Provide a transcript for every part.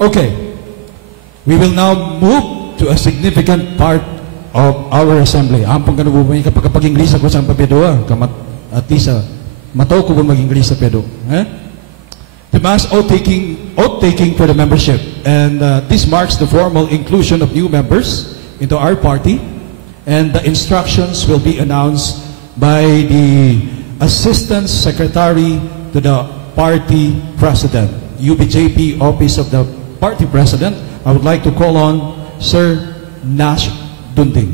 Okay. We will now move to a significant part of our assembly. Ampang ka na bumay kapag English ako sa papedo, at least mataw ko mag-English sa pedo. The mass oath-taking for the membership, and this marks the formal inclusion of new members into our party, and the instructions will be announced by the Assistant Secretary to the Party President, UBJP Office of the Party President. I would like to call on Sir Nash Dunding.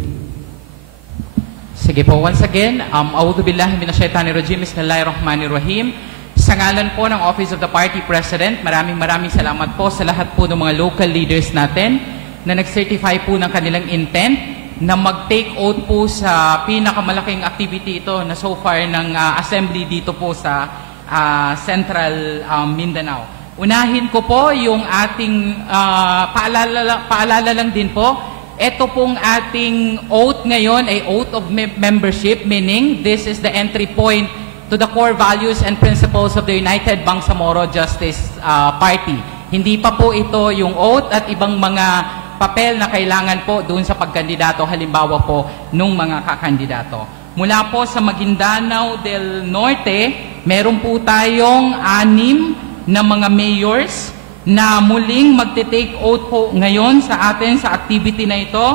Sige po, once again, A'udhu billahi minasyaitanir rajim, Bismillahirrahmanirrahim. Sa ngalan po ng Office of the Party President, maraming salamat po sa lahat po ng mga local leaders natin na nag-certify po ng kanilang intent na mag-take oath po sa pinakamalaking activity ito na so far ng assembly dito po sa Central Mindanao. Unahin ko po yung ating paalala lang din po. Ito pong ating oath ngayon ay oath of membership, meaning this is the entry point to the core values and principles of the United Bangsamoro Justice Party. Hindi pa po ito yung oath at ibang mga papel na kailangan po doon sa pagkandidato, halimbawa po nung mga kakandidato. Mula po sa Maguindanao del Norte, meron po tayong 6 na mga mayors na muling magte-take oath po ngayon sa atin sa activity na ito.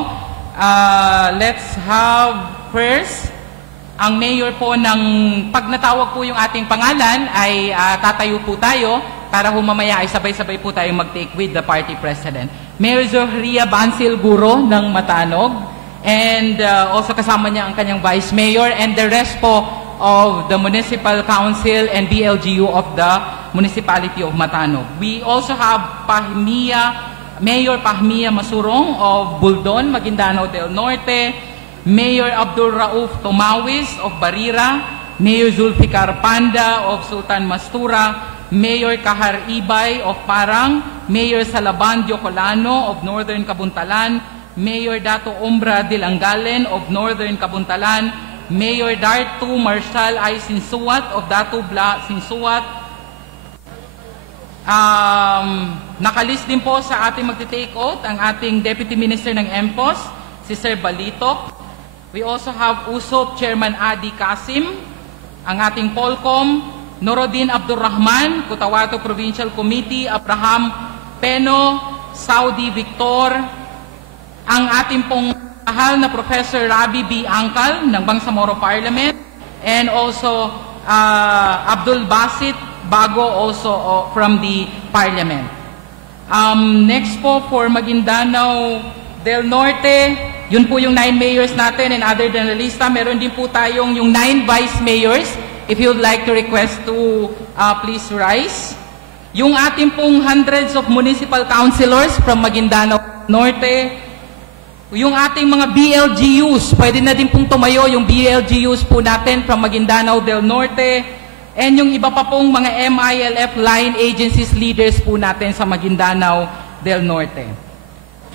Let's have first ang mayor po ng, pag natawag po yung ating pangalan, ay tatayo po tayo para humamaya ay sabay-sabay po tayo mag-take with the party president. Mayor Zohria Bansil Guro ng Matanog, and also kasama niya ang kanyang vice mayor, and the rest po of the municipal council and BLGU of the municipality of Matanog. We also have Mayor Pahmia Masurong of Buldon, Maguindanao del Norte, Mayor Abdul Rauf Tomawis of Barira, Mayor Zulfikar Panda of Sultan Mastura, Mayor Kahar Ibay of Parang, Mayor Salaban Diocolano of Northern Kabuntalan, Mayor Dato Umbra Dilangalen of Northern Kabuntalan, Mayor Dartu Marshal I. Sinsuat of Datu Bla Sinsuat. Nakalist din po sa ating magti-take oath ang ating Deputy Minister ng MPOS, si Sir Balitok. We also have USOP Chairman Adi Kasim, ang ating Polcom, Norodin Abdurrahman, Cotabato Provincial Committee, Abraham Peno, Saudi Victor, ang ating pong mahal na Professor Rabi B. Angkal ng Bangsamoro Parliament, and also Abdul Basit Bago also from the Parliament. Next po for Maguindanao del Norte, yun po yung 9 mayors natin, and other than the lista, meron din po tayong yung 9 vice mayors. If you would like to request to please rise. Yung ating pong hundreds of municipal councilors from Maguindanao Norte, yung ating mga BLGUs, pwede na din pong tumayo yung BLGUs po natin from Maguindanao del Norte, and yung iba pa pong mga MILF line agencies leaders po natin sa Maguindanao del Norte.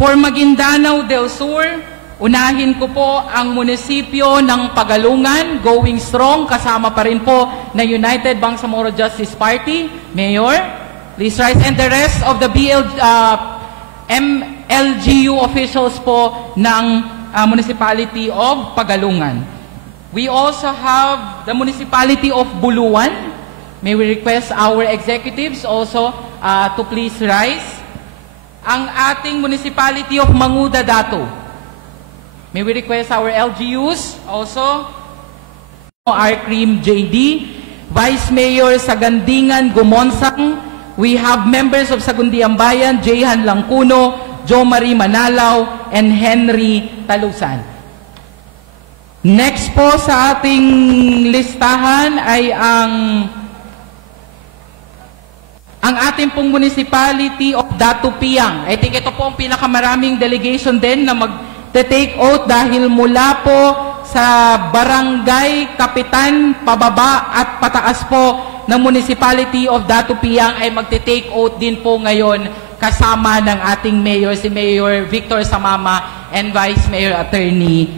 For Maguindanao del Sur, unahin ko po ang munisipyo ng Pagalungan, going strong, kasama pa rin po na United Bangsamoro Justice Party. Mayor, please rise. And the rest of the MLGU officials po ng Municipality of Pagalungan. We also have the Municipality of Buluan. May we request our executives also to please rise. Ang ating Municipality of Manguda Datu. May we request our LGUs also. Our Cream JD, Vice Mayor Sagandingan Gumonsang. We have members of Sagundiang Bayan, Jehan Langkuno, Jo Marie Manalaw, and Henry Talusan. Next po sa ating listahan ay ang ating pong Municipality of Datupiang. I think ito po ang pinakamaraming delegation din na mag-take oath dahil mula po sa barangay, kapitan, pababa at pataas po ng Municipality of Datupiang ay magte-take oath din po ngayon kasama ng ating mayor, si Mayor Victor Samama and Vice Mayor Attorney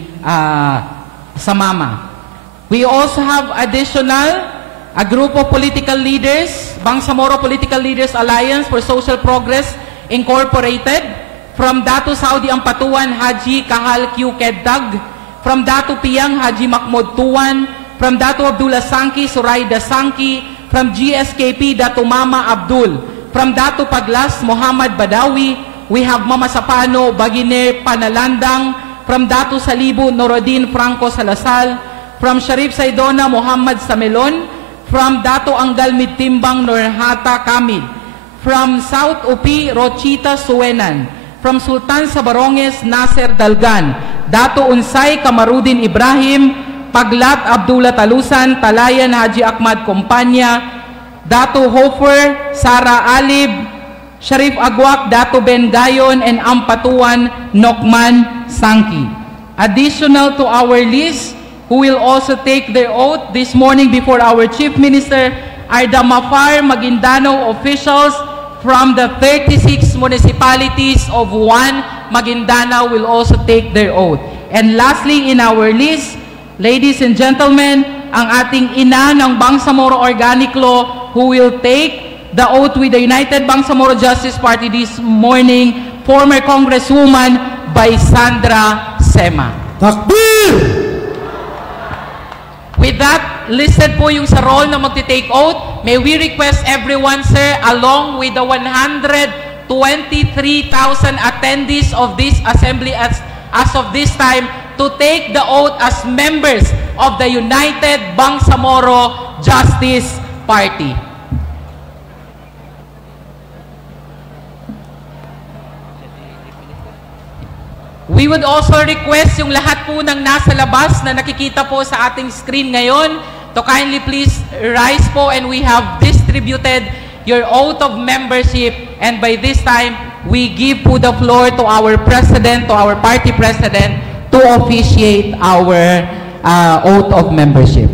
Samama. We also have a group of political leaders, Bangsamoro Political Leaders Alliance for Social Progress Incorporated, from Datu Saudi Ampatuan Haji Kahal Q. Keddag, from Datu Piang Haji Mahmud Tuan, from Datu Abdullah Sangki Suraida Sangki, from GSKP Datu Mama Abdul, from Datu Paglas Muhammad Badawi, we have Mama Sapano Bagine Panalandang, from Datu Salibu Norodin Franco Salasal, from Sharif Saidona Muhammad Samelon, from Datu Anggal Mitimbang Norhata Kamil, from South Upi Rochita Suenan, from Sultan Sabaronges Nasser Dalgan, Datu Unsay Kamarudin Ibrahim, Paglat Abdullah Talusan, Talayan Haji Ahmad Kompanya, Datu Hofer Sara Alib, Sharif Agwak, Datu Ben Gayon, and Ampatuan Nokman Sangki. Additional to our list, who will also take their oath this morning before our Chief Minister, are the Mafar Maguindanao officials from the 36 municipalities of Maguindanao will also take their oath. And lastly, in our list, ladies and gentlemen, ang ating ina ng Bangsamoro Organic Law who will take the oath with the United Bangsamoro Justice Party this morning, former Congresswoman by Sandra Sema. Takbir! With that, listed po yung sa roll na magti-take oath. May we request everyone, sir, along with the 123,000 attendees of this assembly as of this time, to take the oath as members of the United Bangsamoro Justice Party. We would also request yung lahat po ng nasa labas na nakikita po sa ating screen ngayon to kindly please rise po, and we have distributed your oath of membership, and by this time, we give po the floor to our president, to our party president, to officiate our oath of membership.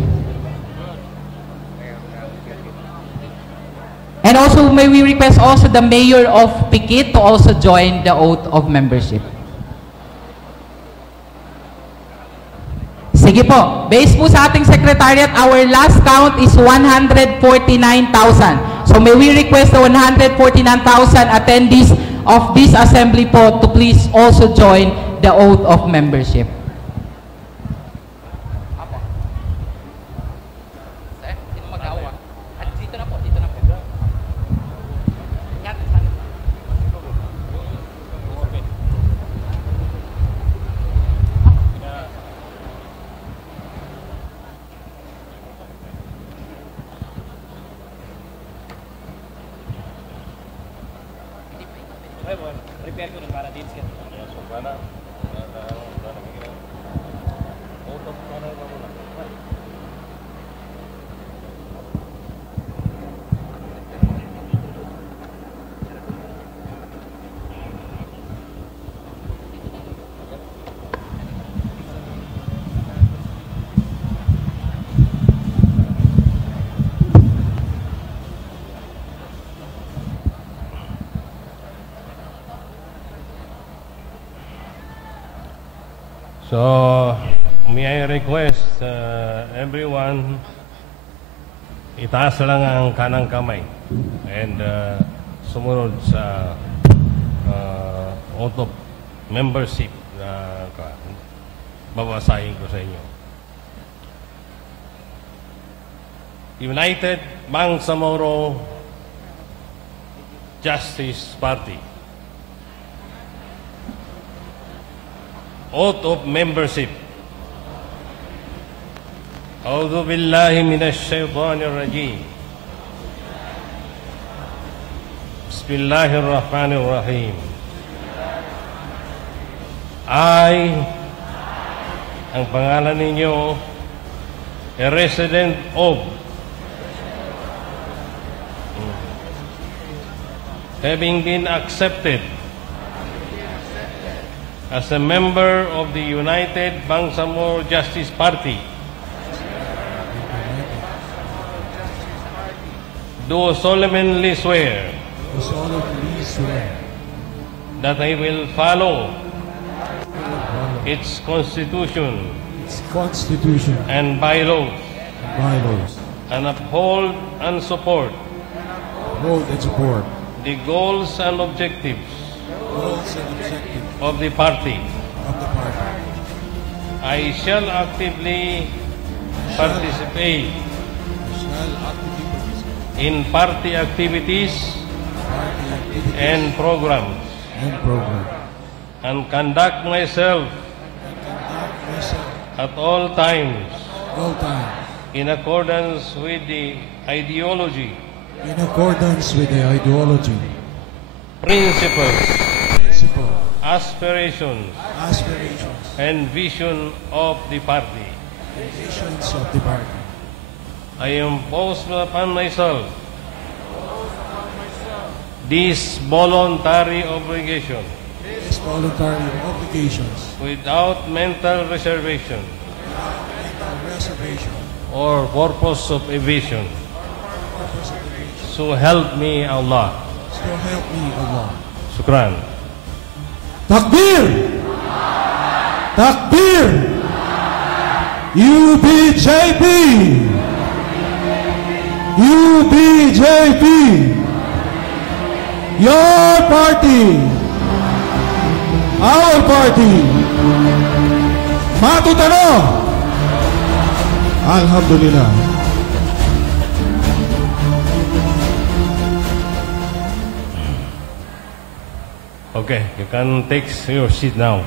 And also, may we request also the mayor of Pikit to also join the oath of membership. Sige po, based po sa ating secretariat, our last count is 149,000. So may we request the 149,000 attendees of this assembly po to please also join the oath of membership. Prepare ko rin para din siya. So, para So, may I request everyone, itaas lang ang kanang kamay and sumunod sa oath of membership na babasahin ko sa inyo. United Bangsamoro Justice Party. Oath of membership. A'udhu billahi minash shaitanir rajim. Bismillahirrahmanirrahim. I, ang pangalan ninyo, a resident of, having been accepted as a member of the United Bangsamoro Justice Party, do solemnly swear that I will follow its constitution and bylaws, and uphold and support the goals and objectives goals and objectives of the party. of the party. I shall actively participate Shall actively participate in party activities party activities and programs and program. and conduct myself Conduct myself at all times all time in accordance with the ideology, in accordance with the ideology, principles, principle, aspirations, aspirations, and vision of the party. and visions of the party. I impose upon myself this voluntary obligation These voluntary obligations without mental reservation without reservation or purpose of evasion. purpose of evasion. So help me Allah. So help me Allah. Shukran. Takbir! Takbir! UBJP! UBJP! Your party! Our party! Matutano! Alhamdulillah. Okay, you can take your seat now.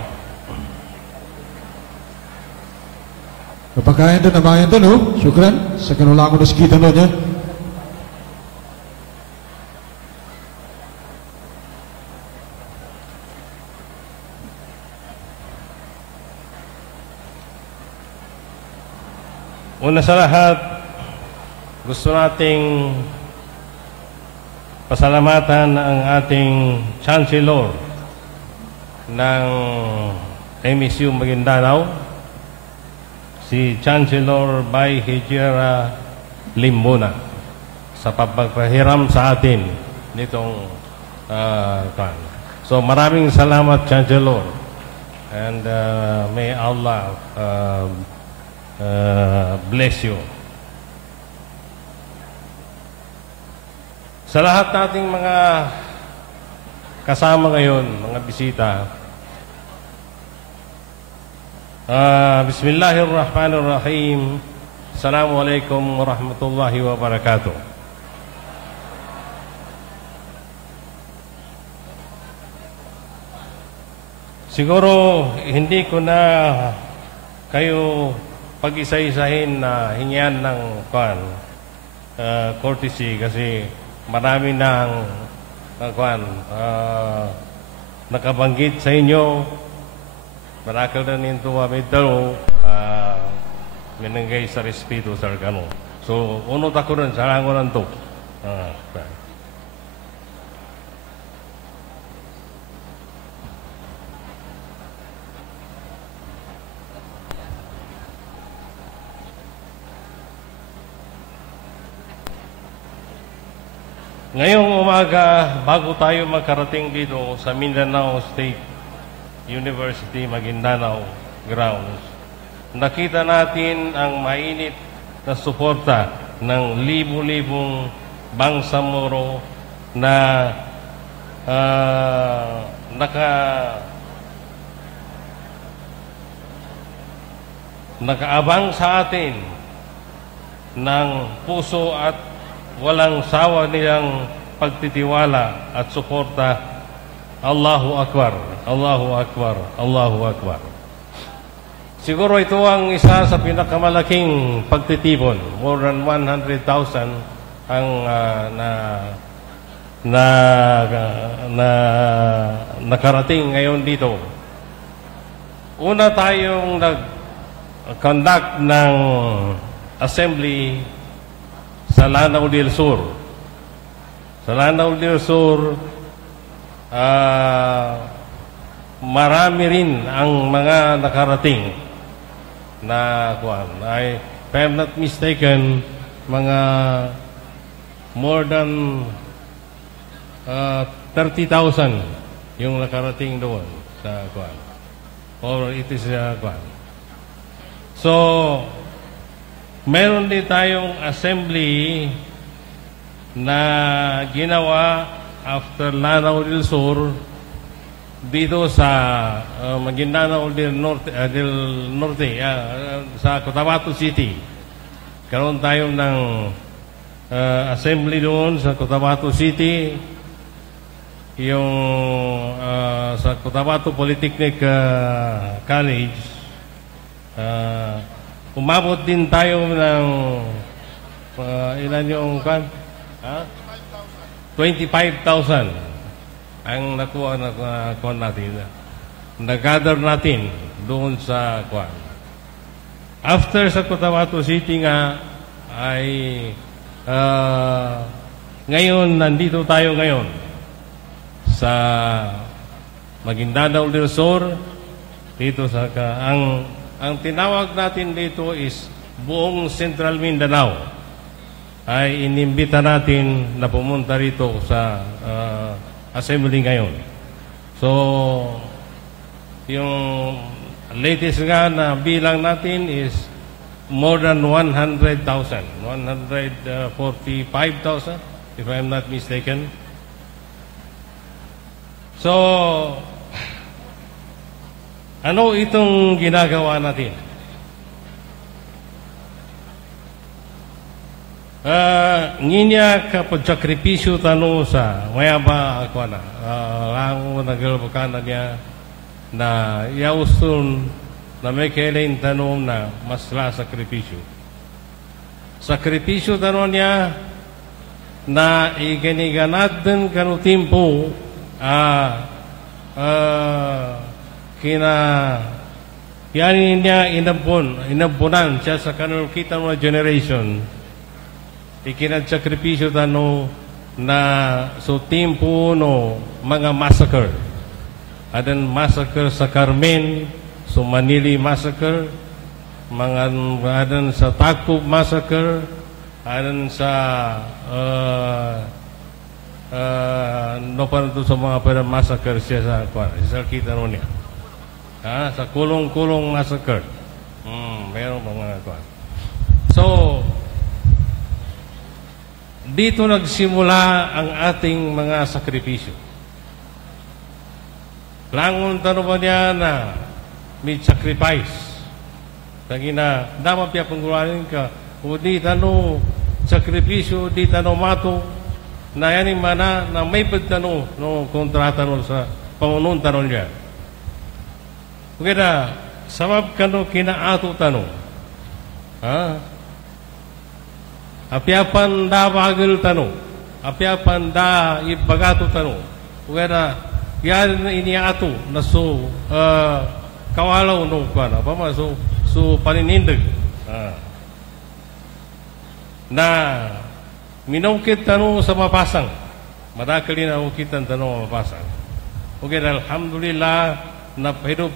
Kapagayan doon, nabayan doon, oh. Syukran. Sa kanula ko na sikita doon, eh. Una sa lahat, gusto nating pasalamatan ang ating Chancellor ng MSU Maguindanao, si Chancellor Bay Hijera Limbuna, sa pagpapahiram sa atin nitong kan. So maraming salamat, Chancellor, and may Allah bless you. Sa lahat nating mga kasama ngayon, mga bisita, Bismillahirrahmanirrahim. Assalamualaikum warahmatullahi wabarakatuh. Siguro hindi ko na kayo pag-isa-isahin na hingyan ng courtesy kasi marami nang nakabanggit sa inyo. Marakal na ninto medalo minanggay sa respeto sa kano. So, unot ako rin sa hangon to. Ngayong umaga, bago tayo magkarating dito sa Mindanao State University, Maguindanao grounds, nakita natin ang mainit na suporta ng libu-libong Bangsamoro na nakaabang sa atin ng puso at walang sawa nilang pagtitiwala at suporta. Allahu Akbar, Allahu Akbar, Allahu Akbar. Siguro ito ang isa sa pinakamalaking pagtitipon. More than 100,000 ang nakarating ngayon dito. Una tayong nag-conduct ng assembly sa Lanao del Sur. Sa Lanao del Sur, marami rin ang mga nakarating na if I'm not mistaken, mga more than 30,000 yung nakarating doon sa or it is So, meron din tayong assembly na ginawa after Lanao del Sur, dito sa Maguindanao del Norte, sa Cotabato City. Karoon tayo ng assembly doon sa Cotabato City, yung sa Cotabato Polytechnic College. Umabot din tayo ng ilan yung 25,000 ang nakuha natin, nag-gather natin doon sa kuwan. After sa Cotabato City nga ay ngayon nandito tayo ngayon sa Maguindanao del Sur, dito sa ang tinawag natin dito is buong Central Mindanao ay inimbita natin na pumunta rito sa assembly ngayon. So, yung latest nga na bilang natin is more than 100,000. 145,000, if I'm not mistaken. So, ano itong ginagawa natin? Nginya kapag sakripisyo tano sa mayaba ako na ang nagalbakan na niya na yausun na may kailan tanong na masla sakripisyo. Sakripisyo tano niya na iganiganat din kanu timpo kina yan niya inampunan siya sa kanul kita mga generation. Ikinag-sakripisyo tano na so timpo no mga massacre. Adan massacre sa Carmen, so Manili massacre, mga adan sa Tacob massacre, adan sa no pa to sa mga pera massacre siya sa sa kita no niya. Sa kulong-kulong massacre. Mayroon pa mga kuan. So dito nagsimula ang ating mga sakripisyo. Langon tanong ba niya na may sacrifice. Tagi na, dapat piya panggulanin ka, o di tanong sakripisyo, di tanong mato, na yan yung mana na may pagtanong no kontrata no sa pamunong tanong niya. Okay na, sabab ka no kinaato tanong. Apiapan da bagel tanong, apiapan da ibagato tanong. Kaya yan iniato na so kawalaw no kana pa ma so paninindag na minungkit tanong sa mapasang, madakali na ukitan tanong mapasang. Okay, alhamdulillah na pedo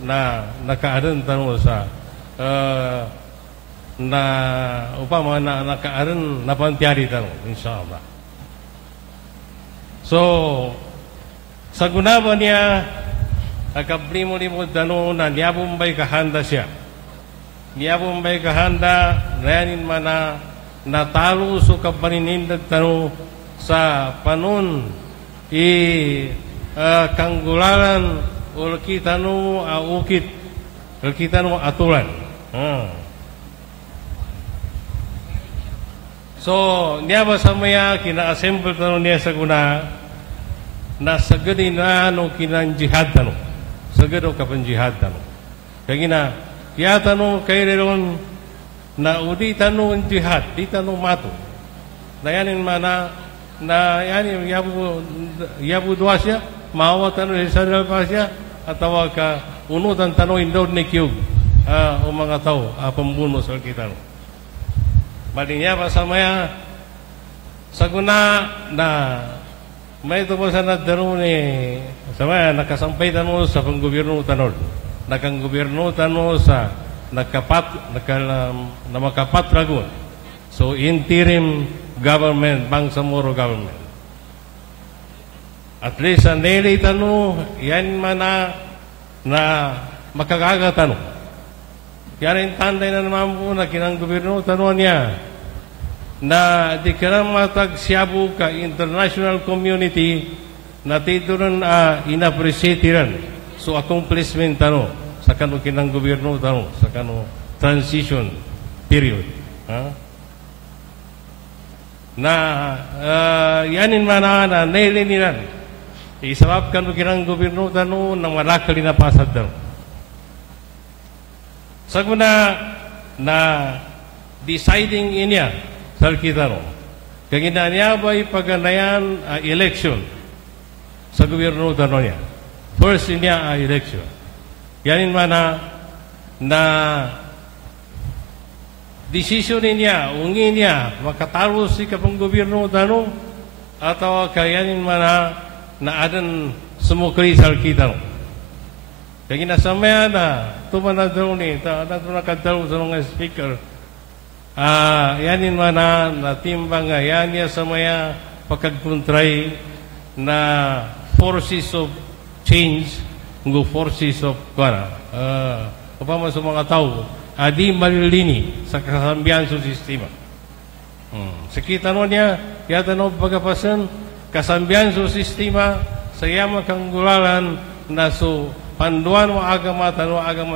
na nakaadan tanong sa na upama na nakaaran na pantyari tanong, inshallah. So, sa gunawa niya, nakablimo-limo tanong na niyabumbay kahanda siya. Niyabumbay kahanda, nayanin man na natalo so kapaninindag tanong sa panon kanggularan o kita no ukit, kita no atulan. So, niya ba sa maya, kina-assemble tanong niya sa guna, na sagad na no kinang-jihad tanong. Sagad o kapan-jihad tanong. Kaya gina, kaya tanong kayo rin na udi tanong jihad, di tanong mato. Na yanin mana, na yanin yabu dua siya, maawa tanong sa pa siya, at tawag ka, unutan tanong indod ni Kyug, o mga tao, pambuno sa kita. Malinya pa sa maya sa guna na may ito po sa nadaro ni sa maya nakasampay tanong sa panggobyerno tanong nakanggobyerno tanong sa namakapatragon. So interim government, Bangsamoro government. At least sa nilay tanong yan man na makagaga tanong. Kaya rin tanday na naman po na kinang gobyerno tanong niya na di ka na matagsiyabu ka international community na tito rin inappreciate rin. So accomplishment sa kano kinang gobyerno sa kano transition period. Na yanin mana na nailin nilan. Isarap kano kinang gobyerno na malakali na pasad Saguna na deciding inya kita kagina niya ba'y paganayan election sa gobyerno niya. First niya election. Yanin mana na decision niya, ungin niya makatalo si kapang gobyerno atau kayanin mana na adan sumukri sa kita kaya ginasamaya na tumanadro ni adan nakadalo sa mga speaker yanin mana na timbang yan niya samaya pagkagpuntray na forces of change ng forces of upama sa mga tao adi malilini sa kasambihan sa sistema. Sakita niya, yata pagapasan, kasambihan sa sistema, sa yama kang gulalan na so panduan mo agama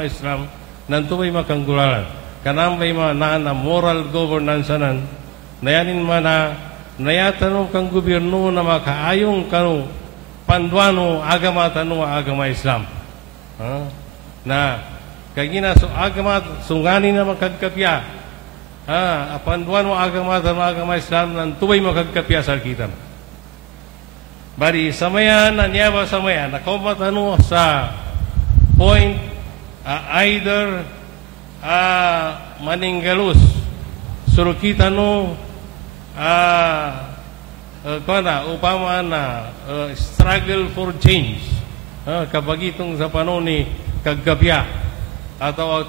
Islam, nanto may makanggulalan. Kanang may na moral governance nan, nayanin mana, nayatanong kang gobyerno na makaayong kano, panduan mo agama Islam. Na kagina so agama sungani na makagkapya apanduan mo agama Islam nan tuway makagkapya sa kita bari samaya na niyaba samaya nakomatano sa point either maninggalus surukita upama na struggle for change kapag itong sa panon ni kagkapya atau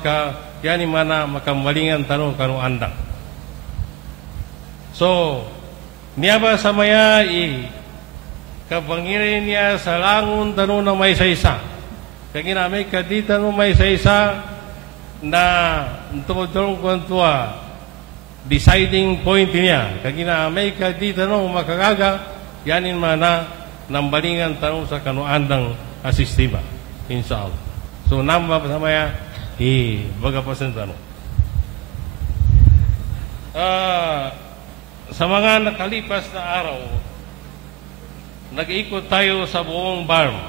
yani mana makambalingan kanu andang. So niaba samaya kapangirin niya sa langon na may saysa. Kaya may kadita may saysa na tumutulong kwantua deciding point niya. Kaya may kadita makagaga yanin mana nambalingan sa kanu andang sistema. Inshallah. So namba samaya bagapasan sa mga nakalipas na araw nag-ikot tayo sa buong BARM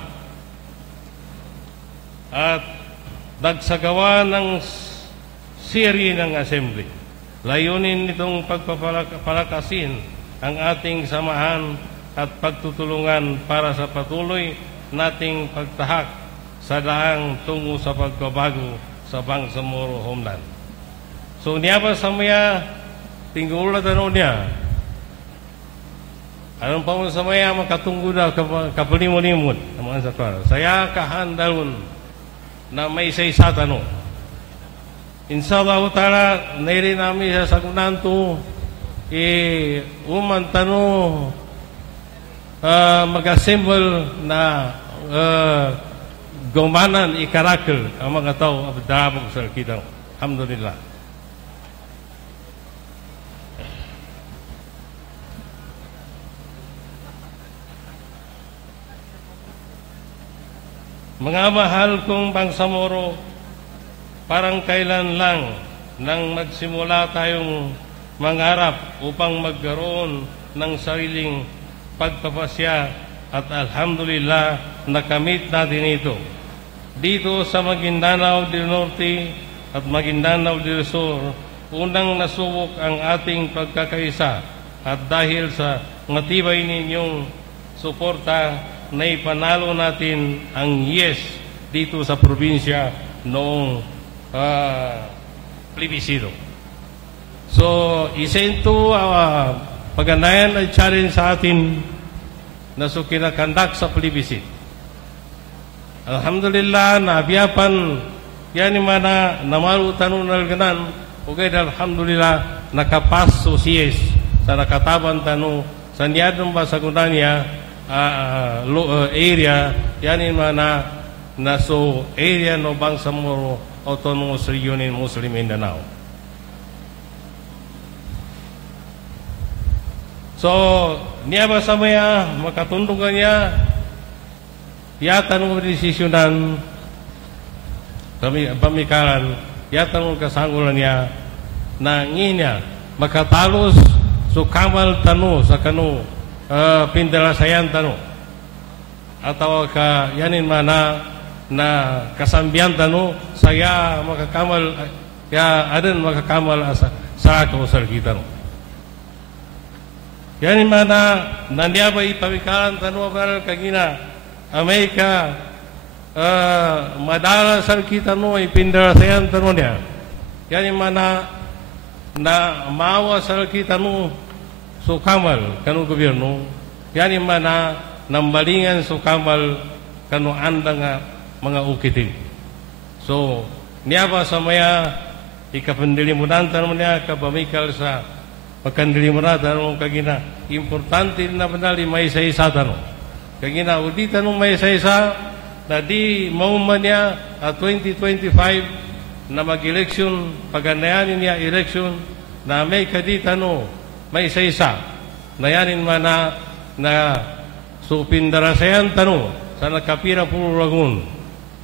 at nagsagawa ng serye ng assembly. Layunin nitong pagpapalakasin ang ating samahan at pagtutulungan para sa patuloy nating pagtahak sa daang tungo sa pagbabago sa Bangsamoro homeland. So niya samaya tinggula niya. Anong pa mo samaya makatunggo na kapalimon-limon naman sa tuwa. Saya kahandalon na may isa Inshallah ta'ala nairin namin sa sagunanto mag-assemble na gumanan ikarakil ang mga tao abdabog sa kita. Alhamdulillah. Mga mahal kong Bangsamoro, parang kailan lang nang nagsimula tayong mangarap upang magkaroon ng sariling pagpapasya at alhamdulillah nakamit natin ito. Dito sa Maguindanao del Norte at Maguindanao del Sur, unang nasubok ang ating pagkakaisa at dahil sa matibay ninyong suporta na ipanalo natin ang yes dito sa probinsya noong plebisito. So, isa ito paganayan ay challenge sa atin na so kinakandak sa plebisito. Alhamdulillah na abiyapan yan mana namalu tanong nalganan ugay alhamdulillah nakapas so siyes sa nakataban tanong sa niyadong basagunan niya area yan mana na so area no Bangsamoro Autonomous Region in Muslim Mindanao. So, niya ba sa maya, makatundungan niya, yatan mo desisyonan, pamikaran, yatan mo kasanggulan niya, na niya, makatalos, so kamal tano, sa kano, pindalasayan tano, atau ka yanin mana, na kasambihan tano, saya makakamal, ya adan makakamal sa kausal kita no. Yan mana nandiya ba ipamikaran tanong ba kagina Amerika madala sa kita no ipindarasayan tanong niya. Yan mana na maawa sa kita no sukamal kanu gobyerno. Yan mana nambalingan sukamal kanu anda nga mga ukiting. So niya ba sa maya ikapandilimunan tanong niya kapamikal sa pagkandilimunan tanong kagina importante na panali may isa-isa tanong kagina udi tanong may isa-isa na di mauman niya at 2025 na mag-eleksyon paganayanin niya eleksyon na may kadi tanong may isa-isa na yanin man na supindarasayan tanong sa nakapira puro ragun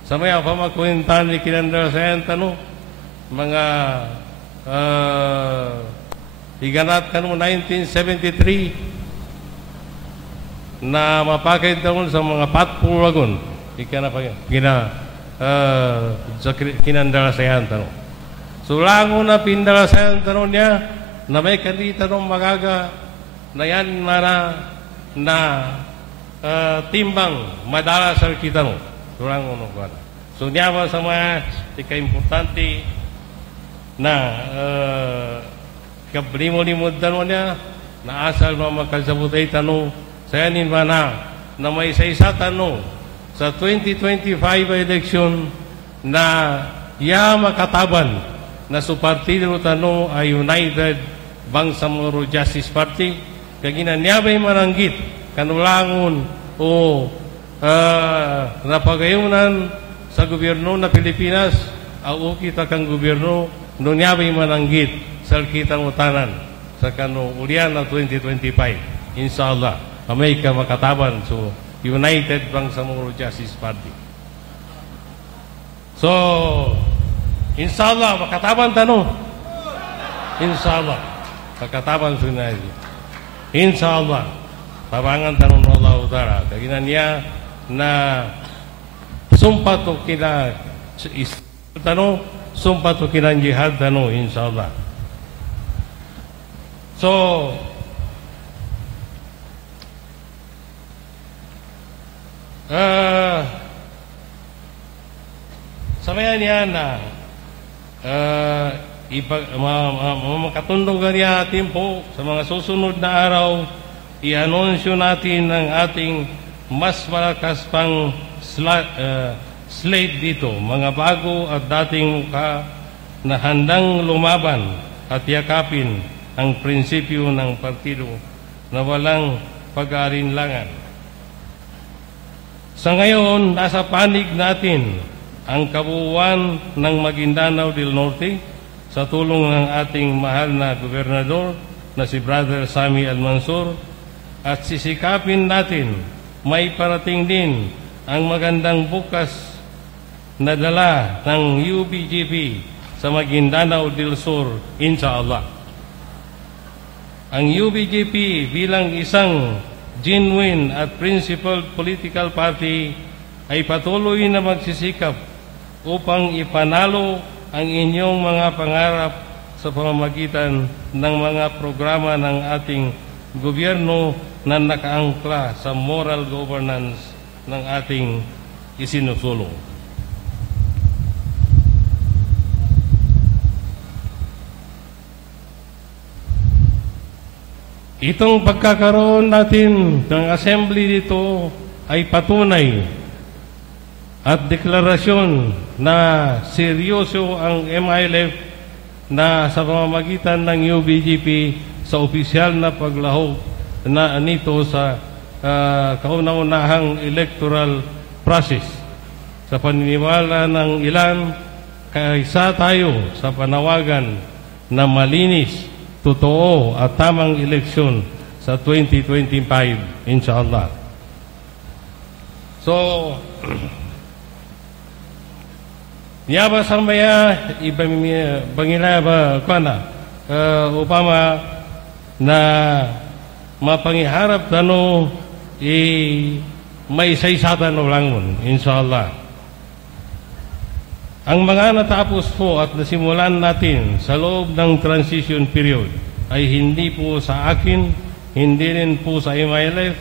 sa maya pamakuhintan ni kinandarasayan tanong mga iganat ka noong 1973 na mapakay doon sa mga patpuragon sa kinandarasayan tanong. So lango na pindarasayan tanong niya na may kanita nung magaga na yan na timbang madala sa kita no. So lango no kuwan. So niya ba sa mga ika-importante na kabrimo-limod tanong niya na asal mamakasabutay tanong sa yanin na may isa-isa tanong sa 2025 election na makataban na su partido tanong ay United Bangsamoro Justice Party kagina niya ba'y maranggit kanulangon o napagayunan sa gobyerno na Pilipinas au kita kang gobyerno no niya ba'y maranggit sa kitang utanan sa kano ulian na 2025 inshallah may ka makataban so United Bangsamoro Justice Party so inshallah makataban tanong inshallah makataban sunay inshallah tabangan tanong ng Allah Utara kagina niya na sumpa to kina tanong sumpa to kina jihad tanong inshallah. So, samayan niya na makatundong niya timpo sa mga susunod na araw, i-anunsyo natin ang ating mas malakas pang slate dito, mga bago at dating mukha na handang lumaban at yakapin ang prinsipyo ng partido na walang pag-aalinlangan. Sa ngayon, nasa panig natin ang kabuuan ng Maguindanao del Norte sa tulong ng ating mahal na gobernador na si Brother Sammy Almansor at sisikapin natin may parating din ang magandang bukas na dala ng UBGP sa Maguindanao del Sur, inshallah. Ang UBGP bilang isang genuine at principled political party ay patuloy na magsisikap upang ipanalo ang inyong mga pangarap sa pamamagitan ng mga programa ng ating gobyerno na nakaangkla sa moral governance ng ating isinusulong. Itong pagkakaroon natin ng assembly dito ay patunay at deklarasyon na seryoso ang MILF na sa pamamagitan ng UBGP sa opisyal na paglahok na nito sa kauna-unahang electoral process. Sa paniniwala ng ilan, kaisa tayo sa panawagan na malinis, totoo at tamang eleksyon sa 2025, inshallah. So, niya ba sa maya, bangila ba, kuana, upama na mapangiharap tano, may saysatan o langon, inshallah. Ang mga natapos po at nasimulan natin sa loob ng transition period ay hindi po sa akin, hindi rin po sa MILF,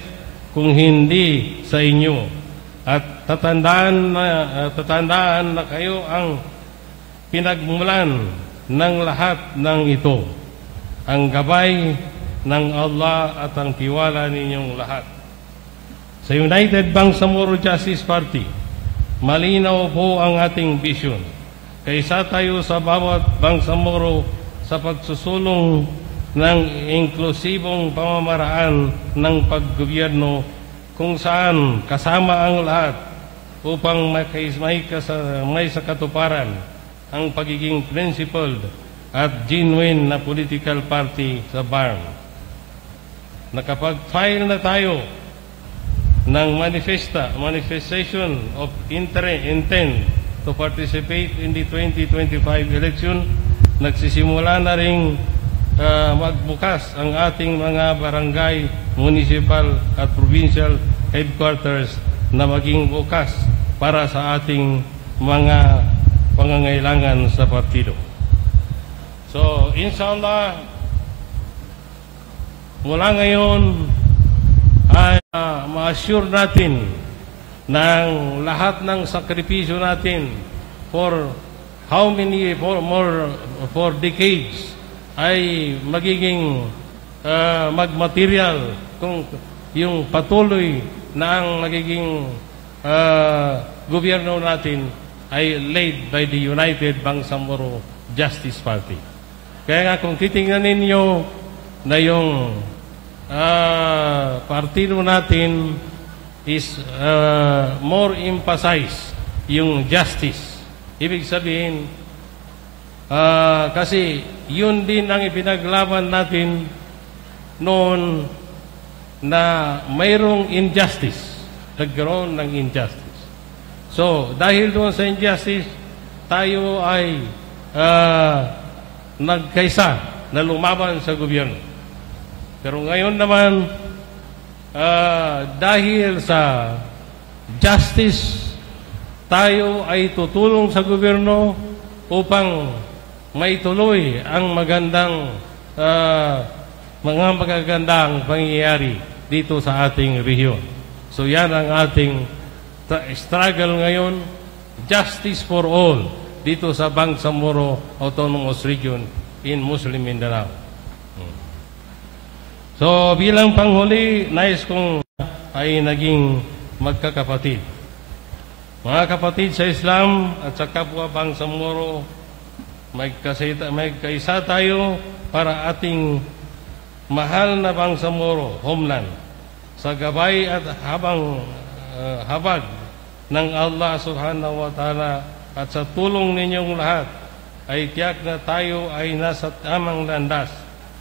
kung hindi sa inyo. At tatandaan na kayo ang pinagmulan ng lahat ng ito. Ang gabay ng Allah at ang tiwala ninyong lahat. Sa United Bangsamoro Justice Party, malinaw po ang ating vision. Kaysa tayo sa bawat Bangsamoro sa pagsusulong ng inklusibong pamamaraan ng paggobyerno kung saan kasama ang lahat upang may sakatuparan ang pagiging principled at genuine na political party sa BARM. Nakapag-file na tayo ng manifestation of intent to participate in the 2025 election. Nagsisimula na rin magbukas ang ating mga barangay, municipal at provincial headquarters na maging bukas para sa ating mga pangangailangan sa partido. So, inshallah, mula ngayon ay ma-assure natin ng lahat ng sakripisyo natin for for decades ay magiging magmaterial kung yung patuloy na ang magiging gobyerno natin ay led by the United Bangsamoro Justice Party. Kaya nga kung titingnan ninyo na yung partido natin is more emphasize yung justice. Ibig sabihin, kasi yun din ang ipinaglaban natin noon na mayroong injustice, nagkaroon ng injustice. So, dahil doon sa injustice, tayo ay nagkaisa na lumaban sa gobyerno. Pero ngayon naman, dahil sa justice, tayo ay tutulong sa gobyerno upang maituloy ang mga magagandang pangyayari dito sa ating rehiyon. So yan ang ating struggle ngayon, justice for all dito sa Bangsamoro Autonomous Region in Muslim Mindanao. So bilang panghuli, nais kong ay naging magkakapatid. Mga kapatid sa Islam at sa kapwa Bangsamoro, magkaisa tayo para ating mahal na Bangsamoro, homeland, sa gabay at habag ng Allah subhanahu wa ta'ala at sa tulong ninyong lahat ay tiyak na tayo ay nasa tamang landas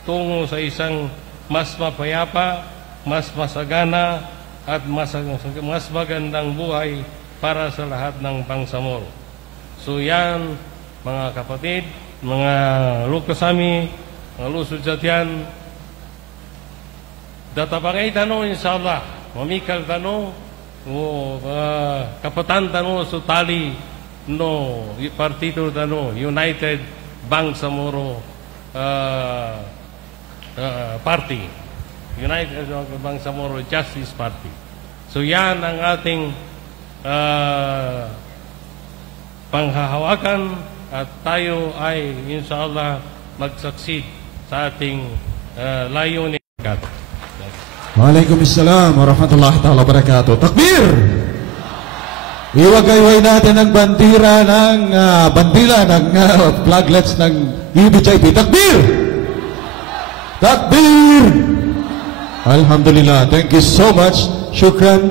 tungo sa isang mas mapayapa, mas masagana at mas magandang buhay para sa lahat ng Bangsamoro. So yan, mga kapatid, mga lukasami, mga lusod sa tiyan, databangay tano inshallah, mamikal tano, kapatan tano so tali no partido tano, United Bangsamoro Party, United Bangsamoro Justice Party. So yan ang ating panghahawakan at tayo ay inshallah mag-succeed sa ating layunin. Waalaikumsalam warahmatullahi ta'ala wabarakatuh. Takbir! Iwagayway natin ang bandila ng flaglets ng UBJP. Takbir! Takbir! Alhamdulillah. Thank you so much. Shukran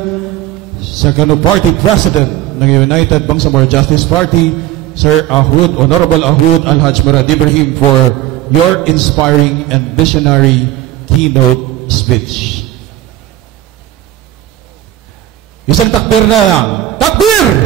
sa Party President ng United Bangsamoro Justice Party, Sir Ahud, Honorable Ahud Al-Hajj Murad Ibrahim, for your inspiring and visionary keynote speech. Isang takbir na lang. Takbir!